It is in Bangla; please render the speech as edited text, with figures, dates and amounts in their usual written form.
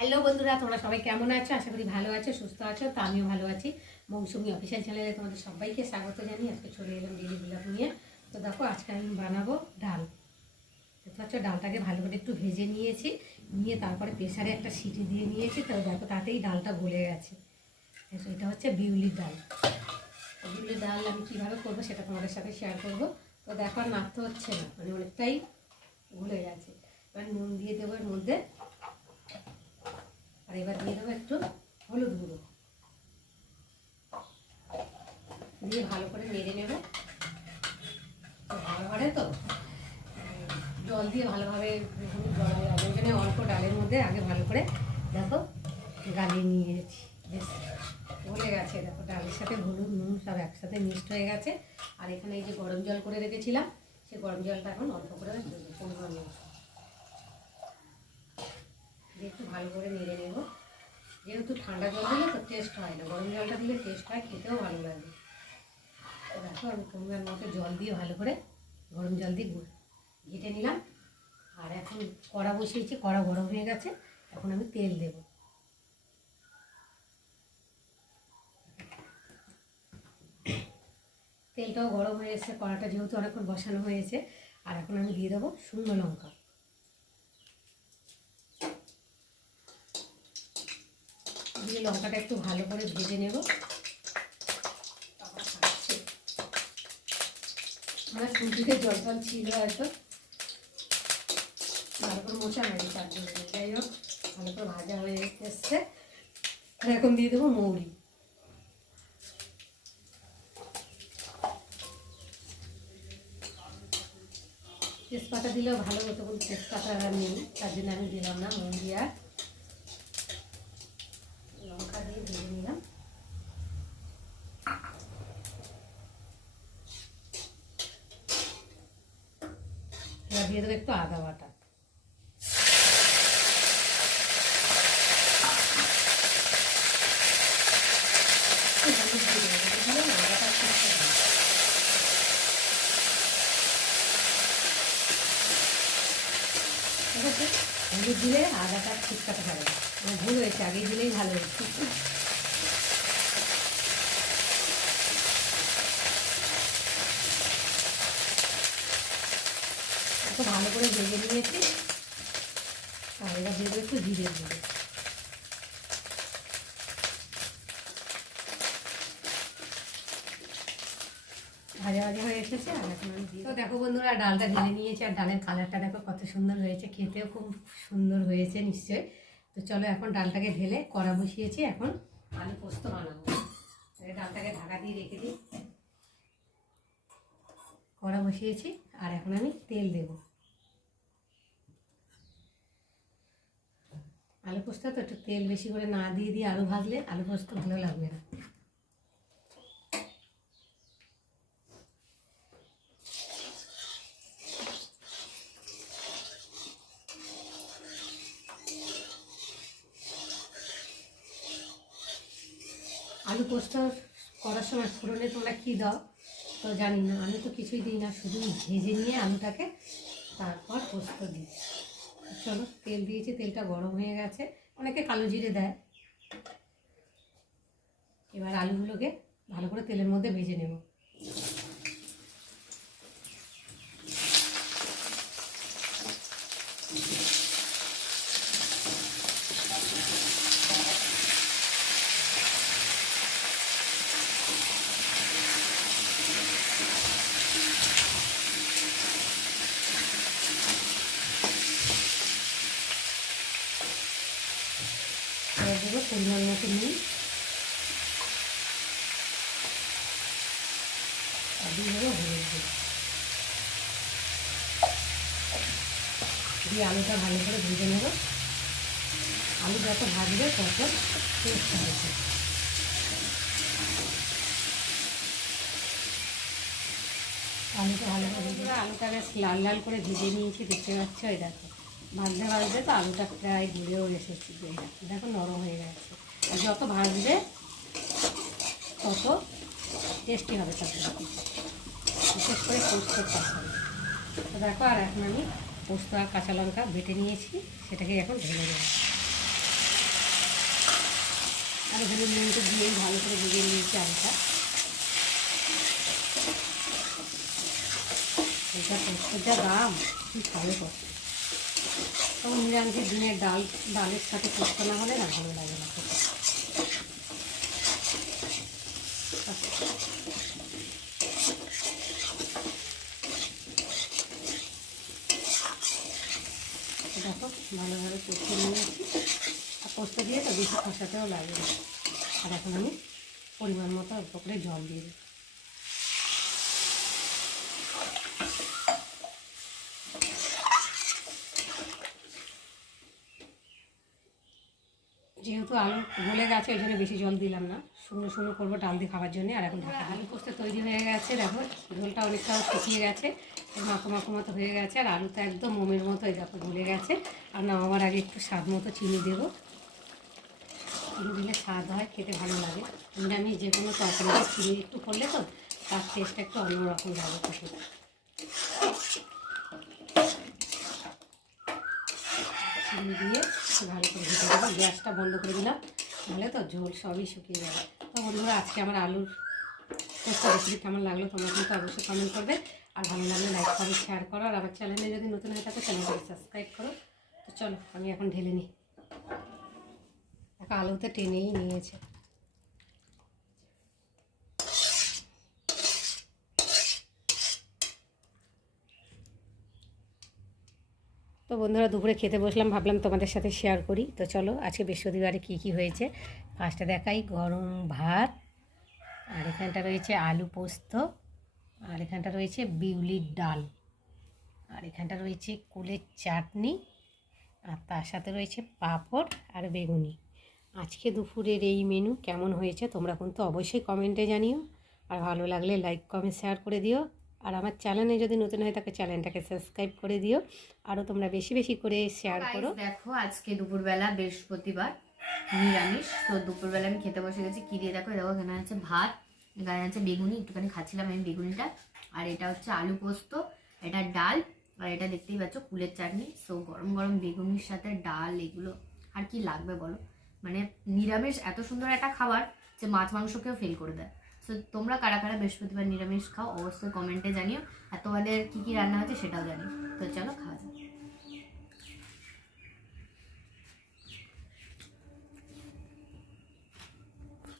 হ্যালো বন্ধুরা, তোমরা সবাই কেমন আছো? আশা করি ভালো আছো, সুস্থ আছো। তো আমিও ভালো আছি। মৌসুমি অফিসিয়াল চ্যানেলে তোমাদের সবাইকে স্বাগত জানিয়ে আজকে চলে এলাম ডেলি ব্লগ নিয়ে। তো দেখো, আজকে আমি বানাবো ডাল। দেখতে পাচ্ছ, ডালটাকে ভালো করে একটু ভেজে নিয়েছি, নিয়ে তারপরে প্রেসারে একটা সিটি দিয়ে নিয়েছি। তো দেখো, তাতেই ডালটা গলে গেছে। এটা হচ্ছে বিউলির ডাল। বিউলির ডাল আমি কীভাবে করবো সেটা তোমাদের সাথে শেয়ার করবো। তো দেখো, আর নাড়তে হচ্ছে না, মানে অনেকটাই গলে গেছে। এবার নুন দিয়ে দেবো এর মধ্যে, আর এবার দিয়ে দেবো একটু হলুদ গুঁড়ো দিয়ে ভালো করে নেড়ে নেব। ভালোভাবে তো জল দিয়ে ভালোভাবে জল ওই জন্য অল্প ডালের মধ্যে আগে ভালো করে দেখো গালিয়ে নিয়েছি। বেশ গলে গেছে। দেখো, ডালের সাথে হলুদ নুন সব একসাথে মিক্সড হয়ে গেছে। আর এখানে এই যে গরম জল করে রেখেছিলাম, সেই গরম জলটা এখন অল্প করে পরিমাণ একটু ভালো করে নেড়ে নেব। যেহেতু ঠান্ডা জল দিলে তো টেস্ট হয় না, গরম জলটা দিলে টেস্ট হয়, খেতেও ভালো লাগে। দেখো, আমি পরিমাণ মতো জল দিয়ে ভালো করে গরম জল দিয়ে ঘেটে নিলাম। আর এখন কড়া বসিয়েছি, কড়া গরম হয়ে গেছে। এখন আমি তেল দেব। তেলটাও গরম হয়ে এসেছে, কড়াটা যেহেতু অনেকক্ষণ বসানো হয়েছে। আর এখন আমি দিয়ে দেবো শুকনো লঙ্কা দিয়ে লঙ্কাটা একটু ভালো করে ভেজে নেব। আমার খুঁটিতে জল জল ছিল হয়তো, ভালো করে মোছা হয়নি, তার জন্য। যাই হোক, ভালো করে ভাজা হয়ে এসছে। আর এখন দিয়ে দেবো মৌরি। তেজপাতা দিলেও ভালো হতো, কিন্তু তেজপাতা নেই, তার জন্য আমি দিলাম না। মৌরি আর লঙ্কা দিয়ে ভেজে নিলাম। এবার দিয়ে দেবো একটু আদা বাটা। হলুদ দিলে আদাটা ছিটকাতে পারে না, আমার ভুল হয়েছে, আগেই দিলেই ভালো হয়েছে। এত ভালো করে ভেজে নিয়েছি। আর এবার দিয়ে দেবো একটু জিরে দিয়ে। ভাজা ভাজা হয়ে এসেছে। আর এখন আমি দিয়ে, তো দেখো বন্ধুরা, ডালটা ঢেলে নিয়েছি। আর ডালের কালারটা দেখো কত সুন্দর হয়েছে, খেতেও খুব সুন্দর হয়েছে নিশ্চয়ই। তো চলো, এখন ডালটাকে ঢেলে কড়া বসিয়েছি, এখন আলু পোস্ত বানাবো। ডালটাকে ঢাকা দিয়ে রেখে দিই। কড়া বসিয়েছি, আর এখন আমি তেল দেব। আলু পোস্ত তো একটু তেল বেশি করে না দিয়ে আলু ভাজলে আলু পোস্ত ভালো লাগবে না। আলু পোস্ত করার সময় ফোড়নে তোমরা কী দাও তো জানি না, আমি তো কিছুই দিই না, শুধু ভেজে নিয়ে আলুটাকে তারপর পোস্ত দিই। চলো, তেল দিয়েছি, তেলটা গরম হয়ে গেছে। অনেকে কালো জিরে দেয়। এবার আলুগুলোকে ভালো করে তেলের মধ্যে ভেজে নেব। দেবো পরিমাণ মতো নুন, আর দিয়ে দেবো হলুদ দিয়ে আলুটা ভালো করে ভেজে নেব। আলু যত ভাজবে তত টেস্ট হবে। আলুটা ভালো করে, আলুটা বেশ লাল লাল করে ভেজে নিয়েছি, দেখতে পাচ্ছ। এই দেখো, ভাজতে ভাজতে তো আলুটা প্রায় গুঁড়েও এসেছি। দেখো, নরম হয়ে গেছে। আর যত ভাজবে তত টেস্টি হবে তরকারি, বিশেষ করে পোস্তর তরকারি। তো দেখো, আর এখন আমি পোস্ত আর কাঁচা লঙ্কা বেটে নিয়েছি, সেটাকে এখন ঢেলে দেবো। আর এখানে নুনটা দিয়েই ভালো করে ভেজে নিয়েছি আলুটা। এটা পোস্তর যা দাম, কি খাবে কত। তখন নিরামিষের দিনের ডালের সাথে পোস্ত না হলে না ভালো লাগে না খেতে। দেখো ভালোভাবে কষিয়ে নিয়েছি। আর পোস্ত দিয়ে তো বেশি কষাতেও লাগে না। আর এখন আমি পরিমাণ মতো অল্প করে জল দিয়ে দিই। যেহেতু আলু গলে গেছে ওই জন্য বেশি জল দিলাম না, শুকনো শুকনো করবো ডাল দিয়ে খাওয়ার জন্য। আর এখন আলু পোস্ত তৈরি হয়ে গেছে, দেখো ঝোলটা অনেকটাও শুকিয়ে গেছে, মাখো মাখো মতো হয়ে গেছে। আর আলুটা একদম মোমের মতো এই দেখো গলে গেছে। আর নামাবার আগে একটু স্বাদ মতো চিনি দেবো, চিনি দিলে স্বাদ হয়, খেতে ভালো লাগে। নিরামিষ যে কোনো তরকারিতে চিনি একটু করলে তো তার টেস্টটা একটু অন্যরকম লাগে খেতে। চিনি দিয়ে ভালো করে ভেজে দেবো। গ্যাসটা বন্ধ করে দিলাম, তাহলে তো ঝোল সবই শুকিয়ে যাবে। তো বন্ধুরা, আজকে আমার আলুর পোস্ত রেসিপি কেমন লাগলো তোমরা কিন্তু অবশ্যই কমেন্ট করবে। আর ভালো লাগলে লাইক করো, শেয়ার করো। আর আমার চ্যানেলে যদি নতুন হয়ে থাকে চ্যানেলটাকে সাবস্ক্রাইব করো। তো চলো আমি এখন ঢেলে নিই। আলুতে টেনেই নিয়েছে। তো বন্ধুরা, দুপুরে খেতে বসলাম, ভাবলাম তোমাদের সাথে শেয়ার করি। তো চলো আজকে বৃহস্পতিবারে কী কী হয়েছে ফার্স্টে দেখাই। গরম ভাত, আর এখানটা রয়েছে আলু পোস্ত, আর এখানটা রয়েছে বিউলির ডাল, আর এখানটা রয়েছে কুলের চাটনি, আর তার সাথে রয়েছে পাঁপড় আর বেগুনি। আজকে দুপুরের এই মেনু কেমন হয়েছে তোমরা কিন্তু অবশ্যই কমেন্টে জানিও। আর ভালো লাগলে লাইক কমেন্ট শেয়ার করে দিও। আর আমার চ্যানেলে যদি নতুন হয় থাকে চ্যানেলটাকে সাবস্ক্রাইব করে দিও। আরও তোমরা বেশি বেশি করে শেয়ার করো। দেখো আজকে দুপুরবেলা বৃহস্পতিবার নিরামিষ, তো দুপুরবেলা আমি খেতে বসে গেছি। কী দিয়ে দেখো, দেখো এখানে আছে ভাত, এখানে আছে বেগুনি, একটুখানি খাচ্ছিলাম আমি বেগুনিটা, আর এটা হচ্ছে আলু পোস্ত, এটা ডাল, আর এটা দেখতেই পাচ্ছ কুলের চাটনি। সো গরম গরম বেগুনির সাথে ডাল, এগুলো আর কি লাগবে বলো। মানে নিরামিষ এত সুন্দর একটা খাবার যে মাছ মাংসকেও ফেল করে দেয়। সো তোমরা কারা কারা বৃহস্পতিবার নিরামিষ খাও অবশ্যই কমেন্টে জানিও। আর তোমাদের কী কী রান্না হয়েছে সেটাও জানিও। তো চলো খাওয়া যাক।